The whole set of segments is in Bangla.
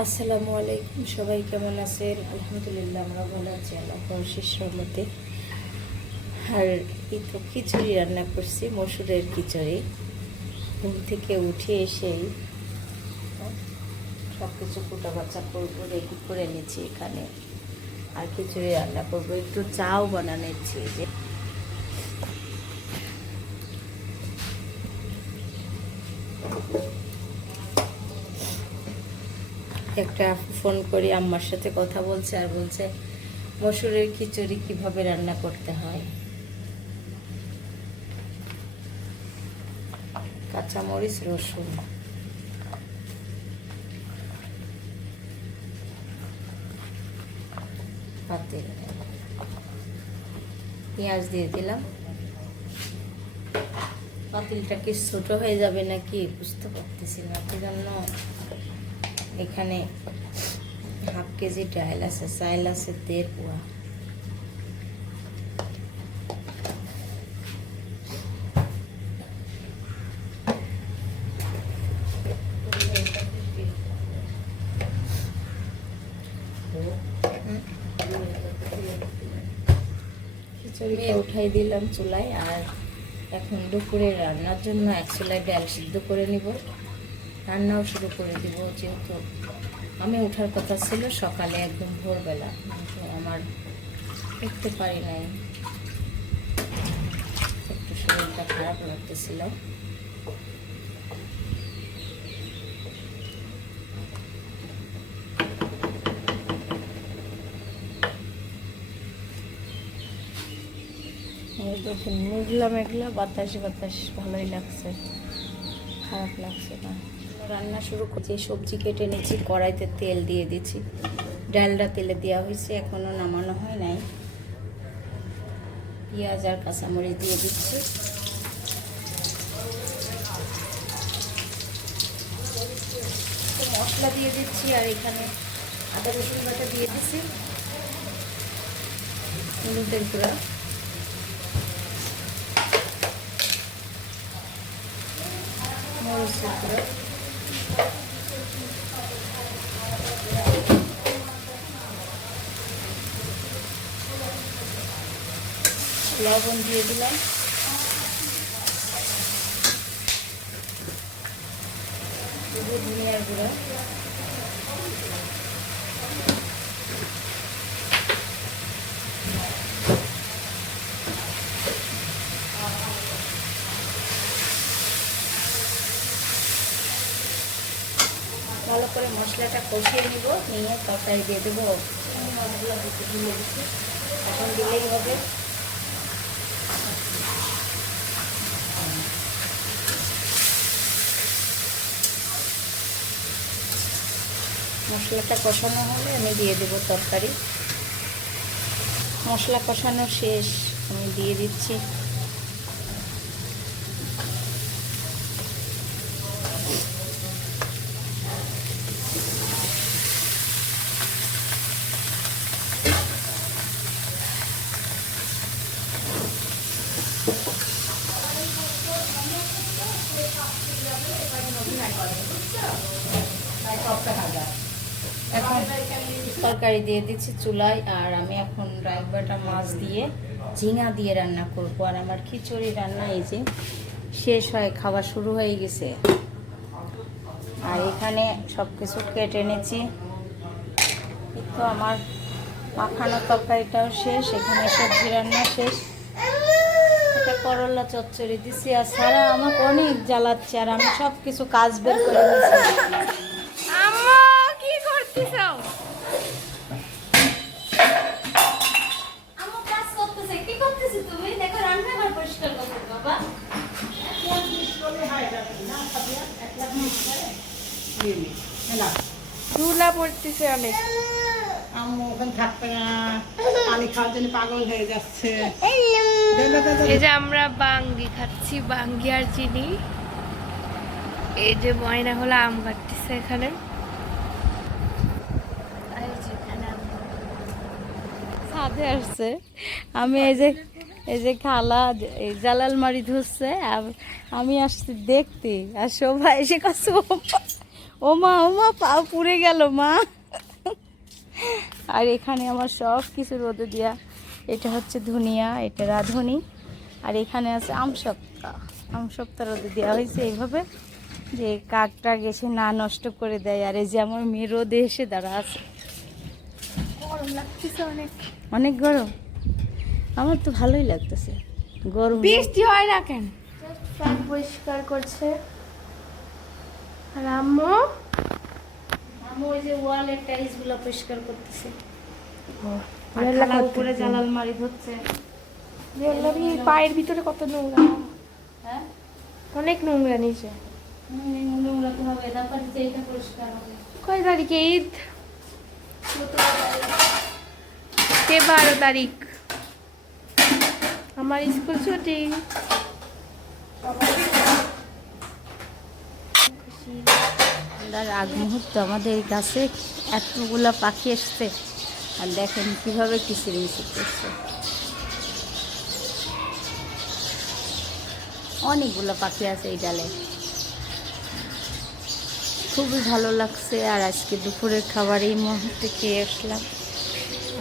আসসালামু আলাইকুম, সবাই কেমন আছেন? আলহামদুলিল্লাহ, আমরা ভালো আছি, আল্লাহ শেষের মধ্যে আর এই তো খিচুড়ি রান্না করছি, মসুরের খিচুড়ি। ঘুম থেকে উঠে এসেই সব কিছু কুটা বাচ্চা করব রেডি করে নিচ্ছি এখানে। আর খিচুড়ি রান্না করব, একটু চাও বানানোচ্ছি যে। একটা ফোন করি, আম্মার সাথে কথা বলছে আর বলছে, মসুরের খিচুড়ি কীভাবে রান্না করতে হয়? কাঁচামরিচ, রসুন। পেঁয়াজ দিয়ে দিলাম। পাতিলটা কি ছোট হয়ে যাবে নাকি? বুঝতে পারতেছি না, কি জন্য? এখানে হাফ কেজি ডাল আছে চাইল আছে দেড় পোয়া। খিচুড়িটা উঠাই দিলাম চুলায় আর এখন দুপুরে রান্নার জন্য এক চুলায় ডাল সিদ্ধ করে নিব। রান্নাও শুরু করে দিব, যেহেতু আমি ওঠার কথা ছিল সকালে একদম ভোরবেলা, কিন্তু আমার উঠতে পারি নাই। একটু শরীরটা খারাপ লাগতেছিল। দেখুন মেঘলা মেঘলা বাতাস বাতাস ভালোই লাগছে, খারাপ লাগছে না। রান্না শুরু করছি। সবজি কেটে নিয়েছি, কড়াইতে তেল দিয়ে দিচ্ছি ডালটা তেলে দেওয়া হয়েছে এখনও নামানো হয় নাই। পেঁয়াজ আর কাঁচামরিচ দিয়ে দিচ্ছি। মশলা দিয়ে দিচ্ছি, আর এখানে আদা রসুন বাটা দিয়ে দিচ্ছি। হলুদের গুঁড়া। মরিচের গুঁড়া। লবণ দিয়ে দিলাম ধনিয়ার গুঁড়া ভালো করে মশলাটা কষিয়ে নিব, নিয়ে তরকারি দিয়ে দেবো। এখন দিলেই হবে। মশলাটা কষানো হলে আমি দিয়ে দেবো তরকারি। মশলা কষানো শেষ, আমি দিয়ে দিচ্ছি। এখন তরকারি দিয়ে দিচ্ছি চুলায় আর আমি এখন রাইবাটা মাছ দিয়ে ঝিঙা দিয়ে রান্না করব। আর আমার খিচুড়ি রান্না এই যে শেষ হয় খাওয়া শুরু হয়ে গেছে। আর এখানে সব কিছু কেটে এনেছি তো আমার মাখানো তরকারিটাও শেষ, এখানে সবজি রান্না শেষ। করলা চচ্চড়ি দিছি আর সারা আমাকে অনেক জ্বালাচ্ছে আর আমি সব কিছু কাজ বের করে দিয়েছি আম্মা কি করতেছ? আমার কাজ করতেছে। কি করতেছি তুমি? দেখো রান্নাঘর পরিষ্কার করতে বাবা। ধুলা পড়তেছে অনেক। আম্মু ওখানে থাকবে না। পানি খাওয়ার জন্য পাগল হয়ে যাচ্ছে। এই যে আমরা বাঙ্গি খাচ্ছি বাঙ্গি আর চিনি। এই যে ময়না হলো আম কাটতেছে এখানে। ছাদে আসছে। আমি এই যে এই যে খালা এই জালাল মারি ধরছে আর আমি আসছি দেখতে। আর সবাই এসে কাছে ও মা ও মা পা পুড়ে গেল মা। আর এখানে আমার সব কিছু রোদে দেওয়া এটা হচ্ছে ধনিয়া এটা রাঁধুনি। আর এখানে আছে আমসপ্তা আমসপ্তা রোদে দেওয়া হয়েছে এইভাবে যে কাকটা গেছে না নষ্ট করে দেয়। আর এই যে আমার মেয়ে রোদে এসে দাঁড়া আছে। অনেক। অনেক গরম? আমার তো ভালোই লাগতেছে। গরম বৃষ্টি হয় না কেন? ফ্যান পরিষ্কার করছে। আর আম্মু? আমি ওই যে ওয়ালের টাইলসগুলো পরিষ্কার করতেছি। উপরে জালাল মারি ধরছে জুয়েলারি পায়ের ভিতরে কত নোংরা? হ্যাঁ? অনেক নোংরা নিচে। হুম, নোংরা তো হবে তারপরে যে পরিষ্কার হবে। কয় তারিখে ঈদ? কে বারো তারিখ। আমার স্কুল ছুটি। আগ মুহূর্ত আমাদের গাছে এতগুলা পাখি এসছে। আর দেখেন কীভাবে কিচিরমিচির করছে অনেকগুলো পাখি আছে এই ডালে। খুবই ভালো লাগছে আর আজকে দুপুরের খাবার এই মুহূর্তে খেয়ে আসলাম।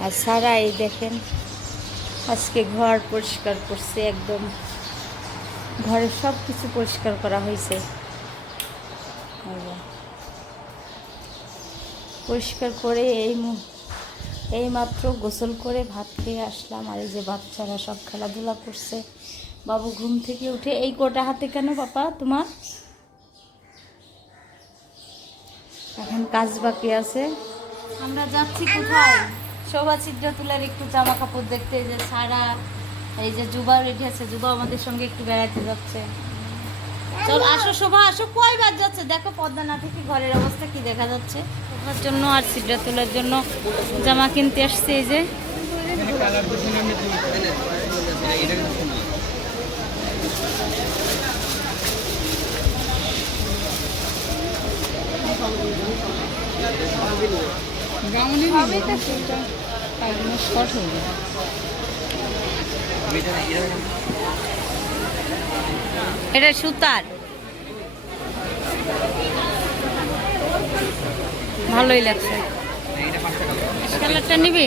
আর সারা এই দেখেন, আজকে ঘর পরিষ্কার করছে একদম। ঘরের সব কিছু পরিষ্কার করা হয়েছে। পরিষ্কার করে এই মু- এই মাত্র গোসল করে ভাত খেয়ে আসলাম আর এই যে বাচ্চারা সব খেলাধুলা করছে। বাবু ঘুম থেকে উঠে, এই কোটা হাতে কেন পাপা তোমার? এখন কাজ বাকি আছে। আমরা যাচ্ছি কোথায়? শোভা ছিদ্র তুলার একটু জামা কাপড় দেখতে যে সারা, এই যে জুবা রেডি আছে জুবা আমাদের সঙ্গে একটু বেড়াতে যাচ্ছে। চল, আসো শোভা, আসো। কয় কয়বার যাচ্ছে? দেখো পদ্মা না থেকে ঘরের অবস্থা, কি দেখা যাচ্ছে? শোভার জন্য আর সিডরা তোলার জন্য জামা কিনতে আসছে এই যে। এটা সুতার। ভালোই লাগছে। কালারটা নিবি?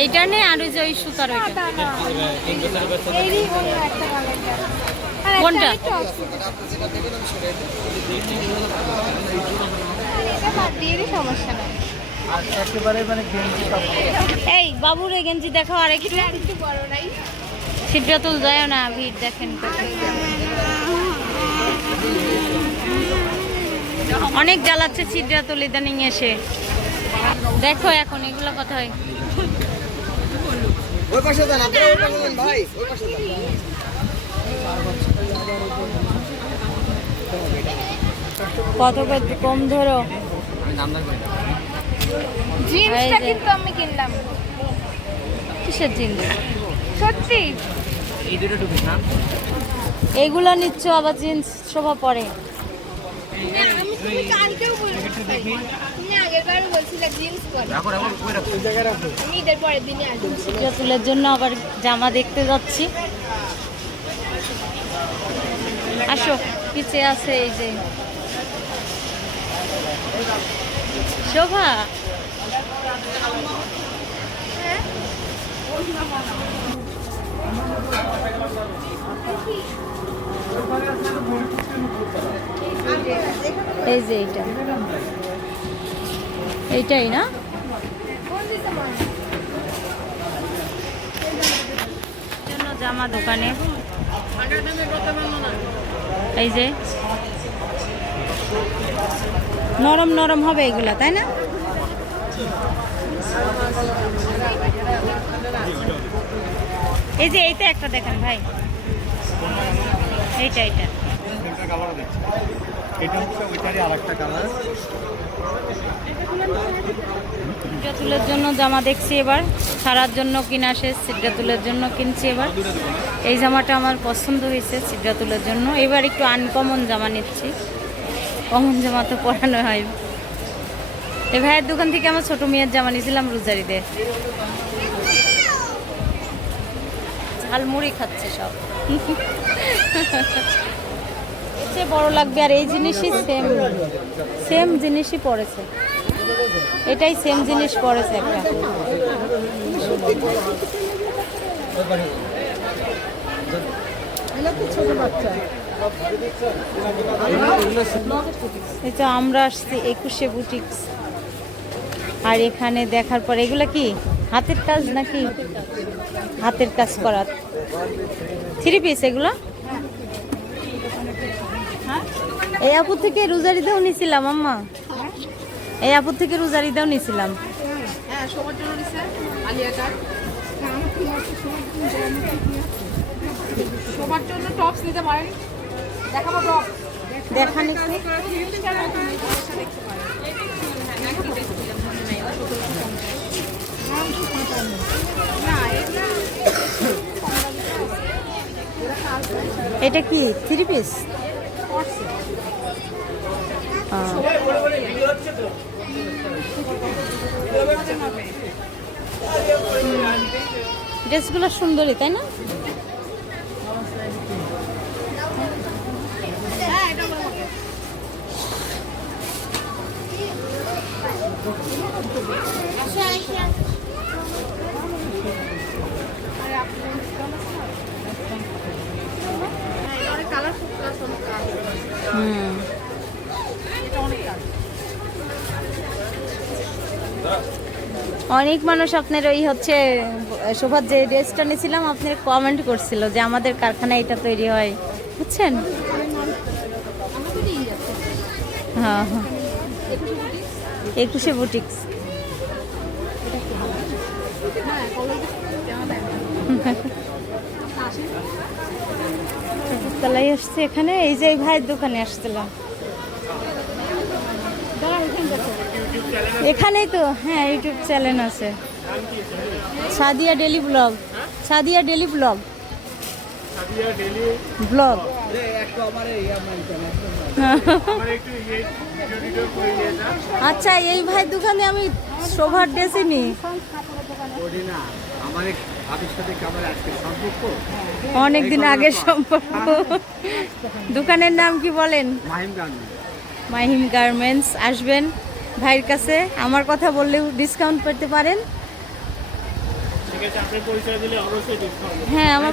এইটা নেই আর যে ওই সুতার কোনটা? সমস্যা নাই। এই বাবুর গেঞ্জি দেখো আর একটু। বড় নাই সিটটা তুল যায় না ভিড় দেখেন অনেক জ্বালাচ্ছে তুল ইদানিং এসে। দেখো এখন এগুলো কথা হয় ওই পাশে যান আপনারা ওই পাশে যান ভাই ওই পাশে যান কত কত কম ধরো। যে। কিন্তু আমি কিনলাম। কিসের জিনিস? সত্যি? এই দুটো টুপিস না? এইগুলো নিচ্ছ আবার জিন্স শোভা পরে। তুলের জন্য আবার জামা দেখতে যাচ্ছি। আসো পিছে আছে এই যে। শোভা? এই যে এইটা। এইটাই না? জন্য জামা দোকানে। এই যে। নরম নরম হবে এগুলো, তাই না? এই যে এইটা একটা দেখেন ভাই। এইটা এইটা। জন্য জামা দেখছি এবার সারার জন্য কিনা সিদ্ধাতুলের জন্য কিনছি এবার। এই জামাটা আমার পছন্দ হয়েছে সিদ্ধা তুলের জন্য। এবার একটু আনকমন জামা নিচ্ছি। কমন জামা তো পরানো হয়। এই ভাইয়ের দোকান থেকে আমার ছোট মেয়ের জামা নিয়েছিলাম রোজারিতে। ঝালমুড়ি খাচ্ছে সব। বড় লাগবে আর এই জিনিসই সেম সেম জিনিসই পড়েছে। এটাই সেম জিনিস পড়েছে একটা। ছোট বাচ্চা। এই তো আমরা আসছি একুশে বুটিক্স। আর এখানে দেখার পর, এগুলো কি? হাতের কাজ নাকি? হাতের কাজ করা। থ্রি পিস এগুলো? এই আপুর থেকে রোজারিদাও নিছিলাম, আম্মা। এই আপুর থেকে রোজারিদাও নিছিলাম। হ্যাঁ সবার জন্য নিছে আলিয়া কাট সবার জন্য টপস নিতে পারেন। দেখানি এটা কি? থ্রি পিস ড্রেসগুলো সুন্দরী তাই না? অনেক মানুষ আপনার ওই হচ্ছে, শোভার যে ড্রেসটা নিয়েছিলাম, আপনার কমেন্ট করছিল যে আমাদের কারখানায় এটা তৈরি হয়। বুঝছেন? হ্যাঁ হ্যাঁ। একুশে বুটিক্স। তলায় আসছে এখানে, এই যে এই ভাইয়ের দোকানে আসছিলাম। এখানেই তো হ্যাঁ ইউটিউব চ্যানেল আছে। Sadia daily vlog. Sadia daily vlog. Vlog. আচ্ছা এই ভাই দোকানে আমি শোভার ড্রেসই নি। অনেকদিন আগের সম্পর্ক। দোকানের নাম কি বলেন? মাহিম গার্মেন্টস আসবেন ভাইয়ের কাছে। আমার কথা বললেও ডিসকাউন্ট পেতে পারেন। হ্যাঁ আমার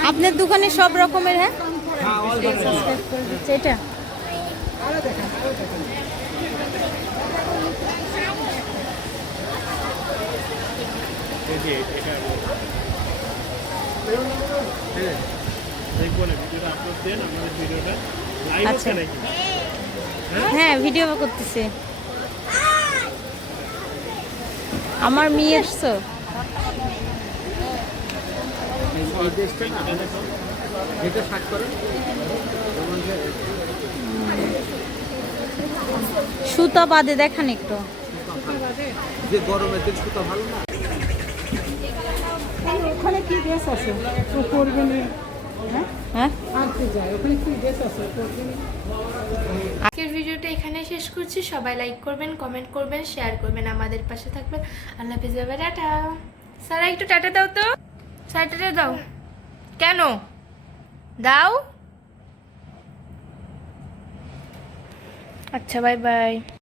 আমাদের দোকানে সব রকমের হচ্ছে নাকি? হ্যাঁ? ভিডিও করতেছি। আমার মেয়ে এসছো এই ড্রেসটা না যেটা সুতা বাদে দেখান একটু। যে গরমের দিন সুতা ভালো না? ওখানে কি ড্রেস আছে? ও করবে হ্যাঁ? হ্যাঁ? আর কি যায়। ওখানে কি ড্রেস আছে? করবে না আজকের ভিডিওটা এখানে শেষ করছি। সবাই লাইক করবেন কমেন্ট করবেন শেয়ার করবেন আমাদের পাশে থাকবেন। আল্লাহ হাফিজ টাটা। সারা একটু টাটা দাও তো। স্যার টাটা দাও। কেন? দাও। আচ্ছা বাই বাই